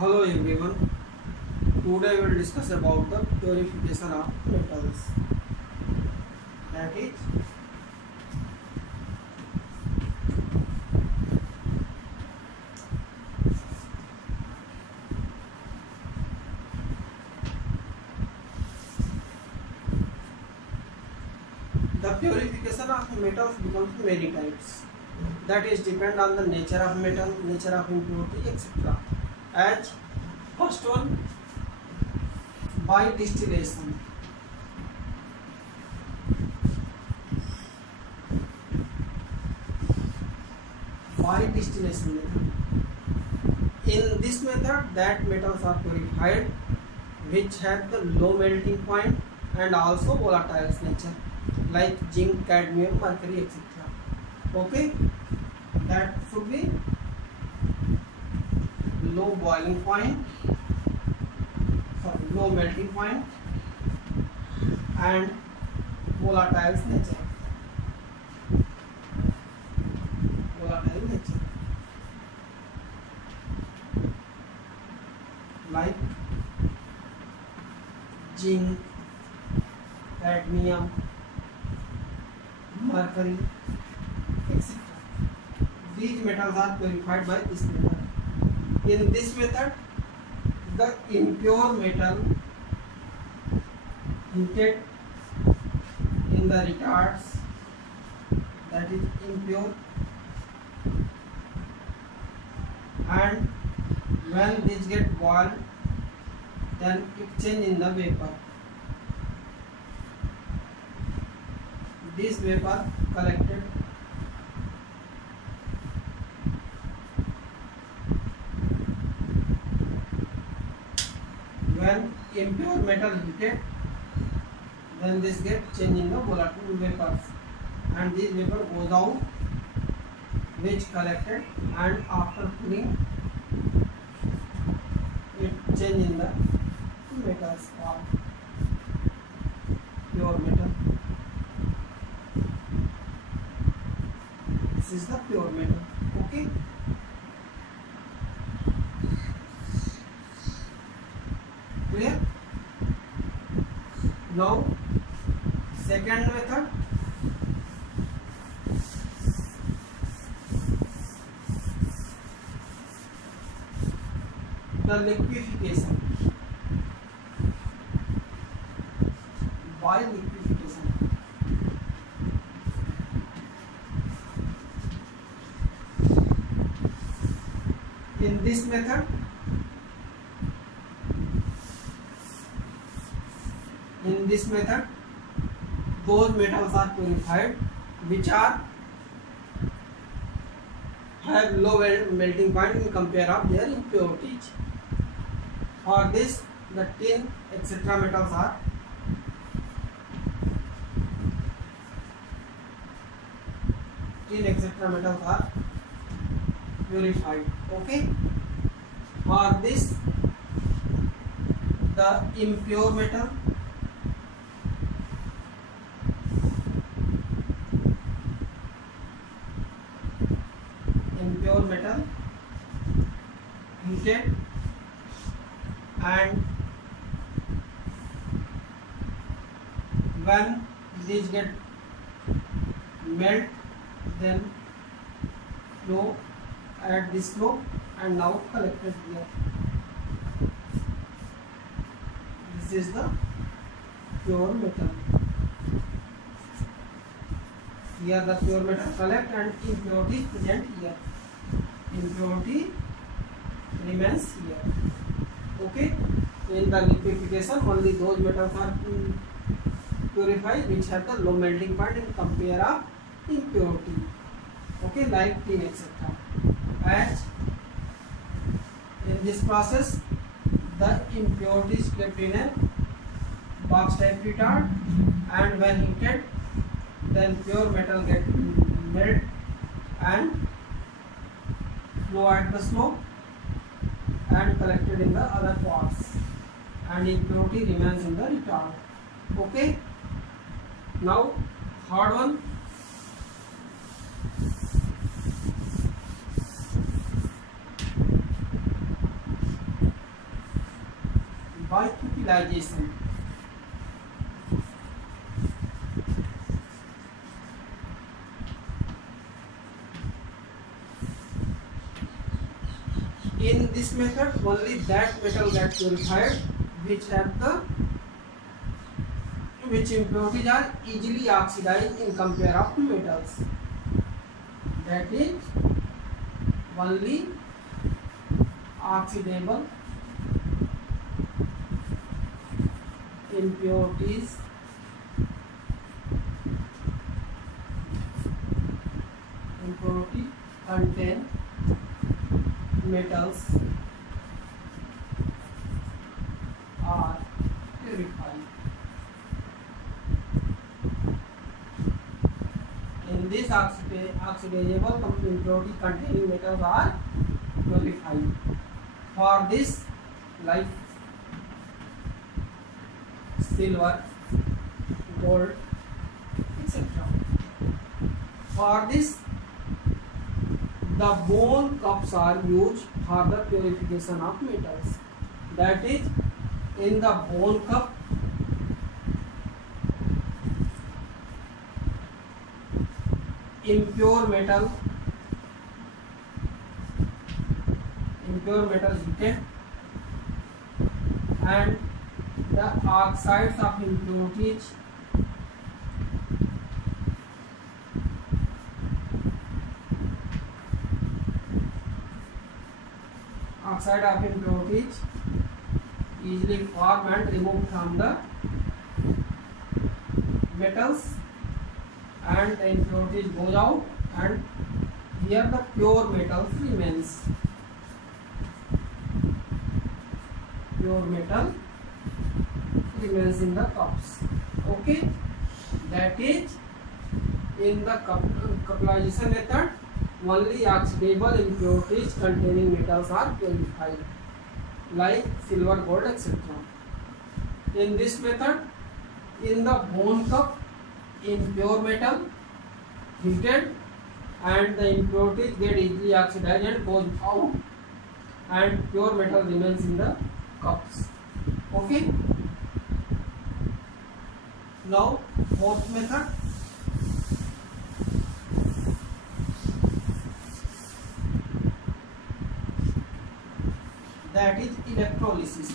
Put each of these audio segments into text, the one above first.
Hello everyone. Today we will discuss about the purification of metals. That is the purification of metals becomes many types. That is depend on the nature of metal, nature of impurity, etc. As first one, by distillation. By distillation method. In this method, that metals are purified which have the low melting point and also volatile nature, like zinc, cadmium, mercury, etc. Okay, that should be low boiling point, low melting point and volatile nature. Like zinc, cadmium, mercury, etc. These metals are purified by this method. In this method, the impure metal heated in the retards, that is impure, and when this get boiled, then it change in the vapor. This vapor collected when impure metal heated, then this get change in the volatile vapors, and this vapor goes out, which collected, and after cooling it change in the metals form, pure metal. This is the pure metal. Okay. Clear? Now, second method. The liquefaction. By liquefaction. In this method, those metals are purified which are have low melting point in compare of their impurities. For this, the tin, etc. metals are purified. Okay. For this, the impure metal heated, and when these get melt, then flow at this flow and now collected here. This is the pure metal. Here the pure metal collect and impurity present here. Impurity remains here. Okay. In the liquefaction, only those metals are purified which have the low melting point in compare of impurity. Okay, like tin, etc. As in this process, the impurities kept in a box type retard, and when heated, then pure metal get melt and flow at the slope and collected in the other parts, and impurity remains in the retard. Okay. Now, third one, by utilization. In this method, only that metal gets purified which impurities are easily oxidized in compare of metals. That is only oxidable impurity contain metals are purified. In this oxidable impurity containing metals are purified. For this, like silver, gold, etc. For this, the bone cups are used for the purification of metals. That is, in the bone cup, impure metal heated, and the oxides of impurities easily formed and removed from the metals, and the impurities goes out, and here the pure metals remains. Pure metal remains in the cups. Okay, that is, in the couplerization method, only oxidable impurities containing metals are purified, like silver, gold, etc. In this method, in the bone cup, impure metal heated, and the impurities get easily oxidized and goes out, and pure metal remains in the cups. Okay. Now, fourth method. That is electrolysis.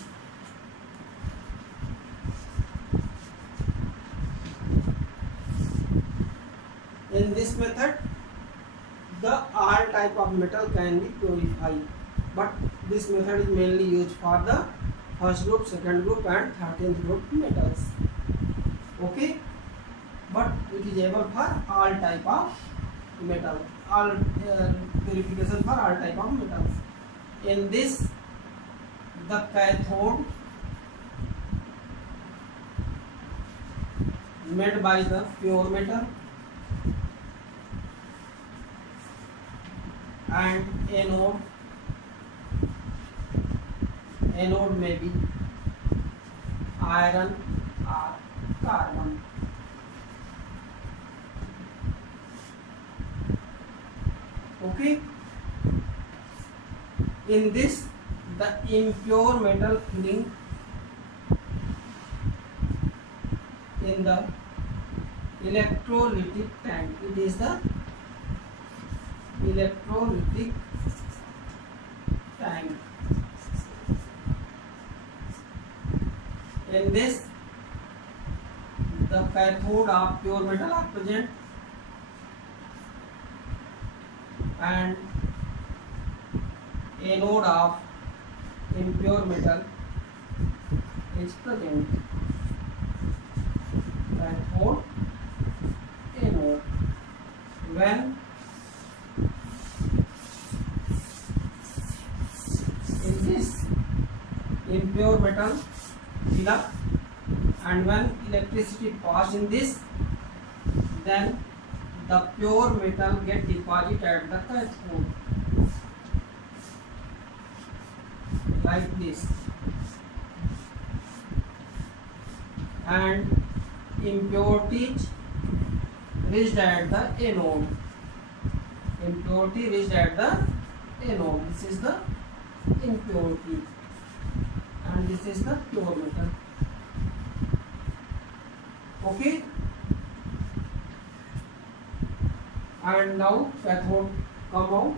In this method, the all type of metal can be purified, but this method is mainly used for the first group, second group, and 13th group metals. Okay, but it is able for all type of metal, all purification for all type of metals. In this, the cathode made by the pure metal, and anode may be iron or carbon. Okay, in this, the impure metal filling in the electrolytic tank. It is the electrolytic tank. In this, the cathode of pure metal are present, and anode of impure metal is present. Cathode, anode. When in this impure metal fill up, and when electricity pass in this, then the pure metal get deposited at the cathode, like this, and impurities reached at the anode. Impurity reached at the anode. This is the impurity, and this is the pure metal. Okay, and now cathode come out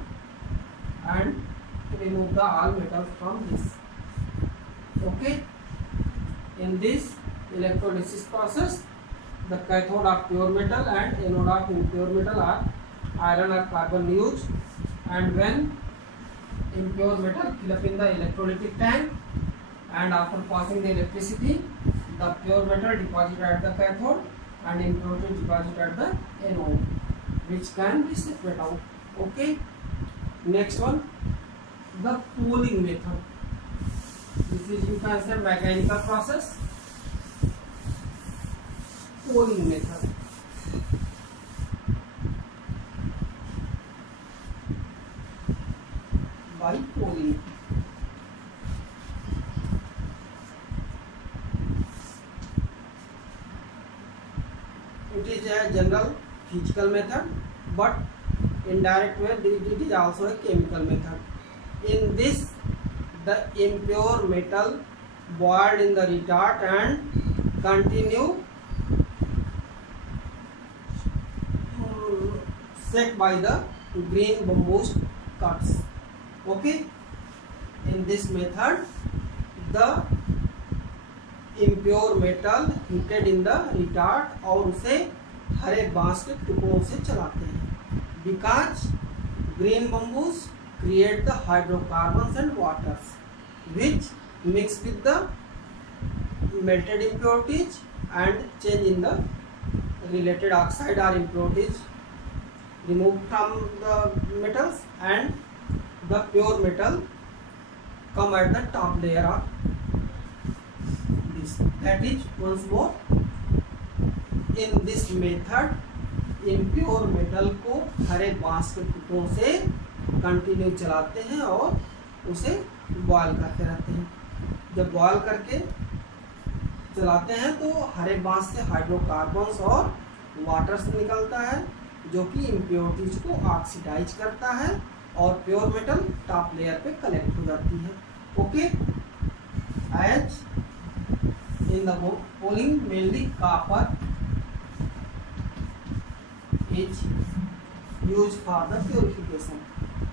and remove the all metals from this. Okay, in this electrolysis process, the cathode of pure metal and anode of impure metal are iron or carbon used, and when impure metal fill up in the electrolytic tank and after passing the electricity, the pure metal deposited at the cathode and impurity deposited at the anode, which can be separated out. Okay, next one, the pooling method. This is, you can say, mechanical process. Pooling method. By pooling. It is a general physical method, but indirect way it is also a chemical method. In this, the impure metal boiled in the retard and continue set by the green bamboo cuts. Okay, in this method, the impure metal heated in the retard और उसे हरे बांस के टुकड़ों से चलाते हैं, because green bamboos create the hydrocarbons and waters which mix with the melted impurities and change in the related oxide or impurities removed from the metals, and the pure metal come at the top layer of this. That is, once more, in this method impure metal को हरे बांस के टुकड़ों से continue चलाते हैं और उसे boil करते रहते हैं. जब बॉयल करके चलाते हैं तो हरे बांस से हाइड्रोकार्बन्स और वाटर से निकलता है, जो कि इम्प्योरिटीज को ऑक्सीडाइज करता है और प्योर मेटल टॉप लेयर पे कलेक्ट हो जाती है. Okay, as in the pooling mainly copper is used for the purification,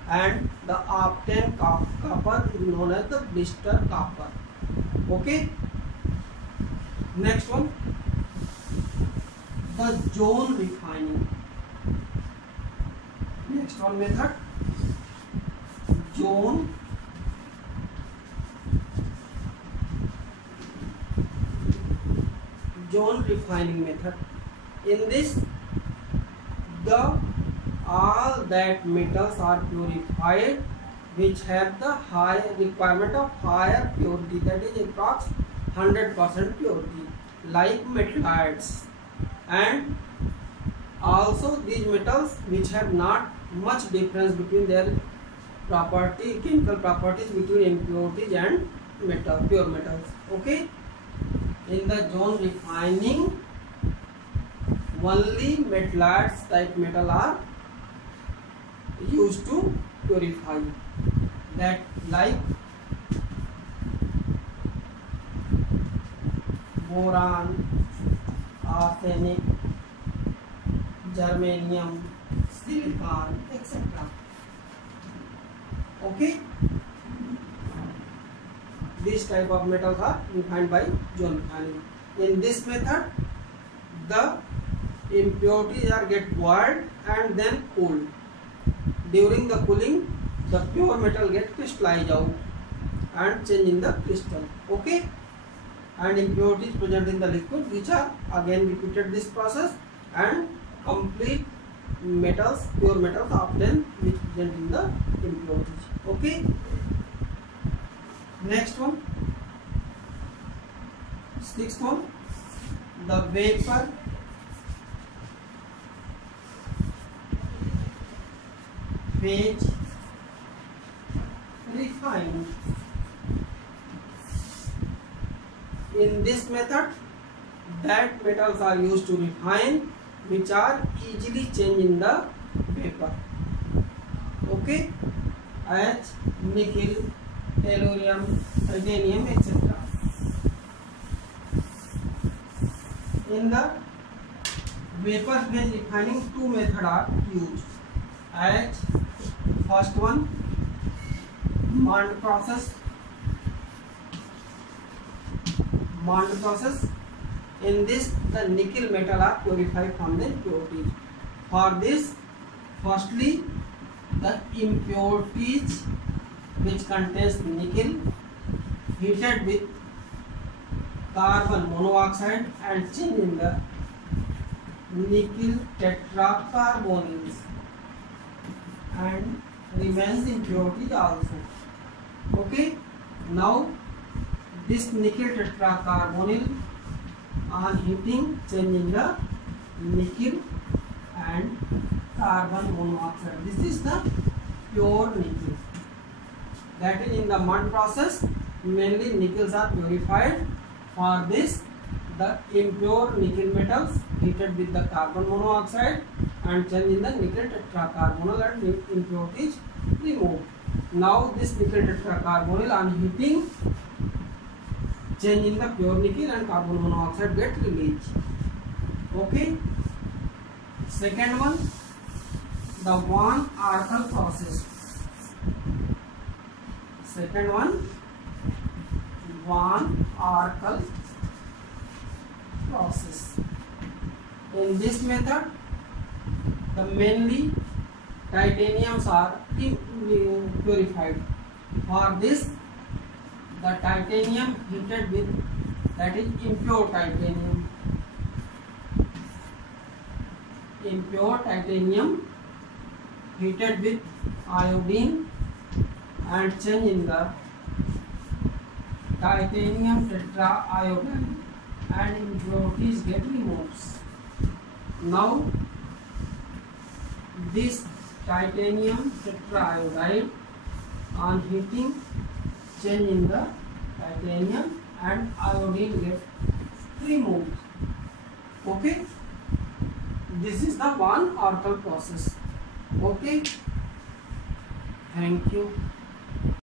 and the obtained copper is known as the blister copper. Okay, next one, the zone refining. Next one method, zone refining method. In this, all that metals are purified which have the high requirement of higher purity, that is approx 100% purity, like metalloids, and also these metals which have not much difference between their chemical properties between impurities and pure metals. Okay, in the zone refining, only metalloids type metal are used to purify, that like boron, arsenic, germanium, silicon, etc. Okay, these type of metals are refined by zone refining. In this method, the impurities are get boiled and then cooled. During the cooling, the pure metal get crystallized out and change in the crystal. Okay, and impurities present in the liquid, which are again repeated this process, and complete metals, pure metals obtained which present in the impurities. Okay, next one, sixth one, the vapor phase refining. In this method, that metals are used to refine which are easily changed in the vapor. Okay, as nickel, tellurium, titanium, etc. In the vapor phase refining, two methods are used. As first one, Mond process. In this, the nickel metal are purified from the impurities. For this, firstly, the impurities which contains nickel heated with carbon monoxide and changed in the nickel tetracarbonyls and remains impurities also. Okay, now this nickel tetracarbonyl on heating changing the nickel and carbon monoxide. This is the pure nickel. That is, in the Mond process, mainly nickels are purified. For this, the impure nickel metals heated with the carbon monoxide and changed in the nickel tetracarbonyl and impurities removed. Now this nickel tetracarbonyl on heating change in the pure nickel and carbon monoxide get released. Okay. Second one, the Van Arkel process. Second one, Van Arkel process. In this method, the mainly titaniums are purified. For this, the titanium heated with, that is impure titanium. Impure titanium heated with iodine and change in the titanium tetraiodide and impurities get removed. Now this titanium tetraiodide on heating change in the titanium and iodine get removed. Okay, this is the Van Arkel process. Okay, thank you.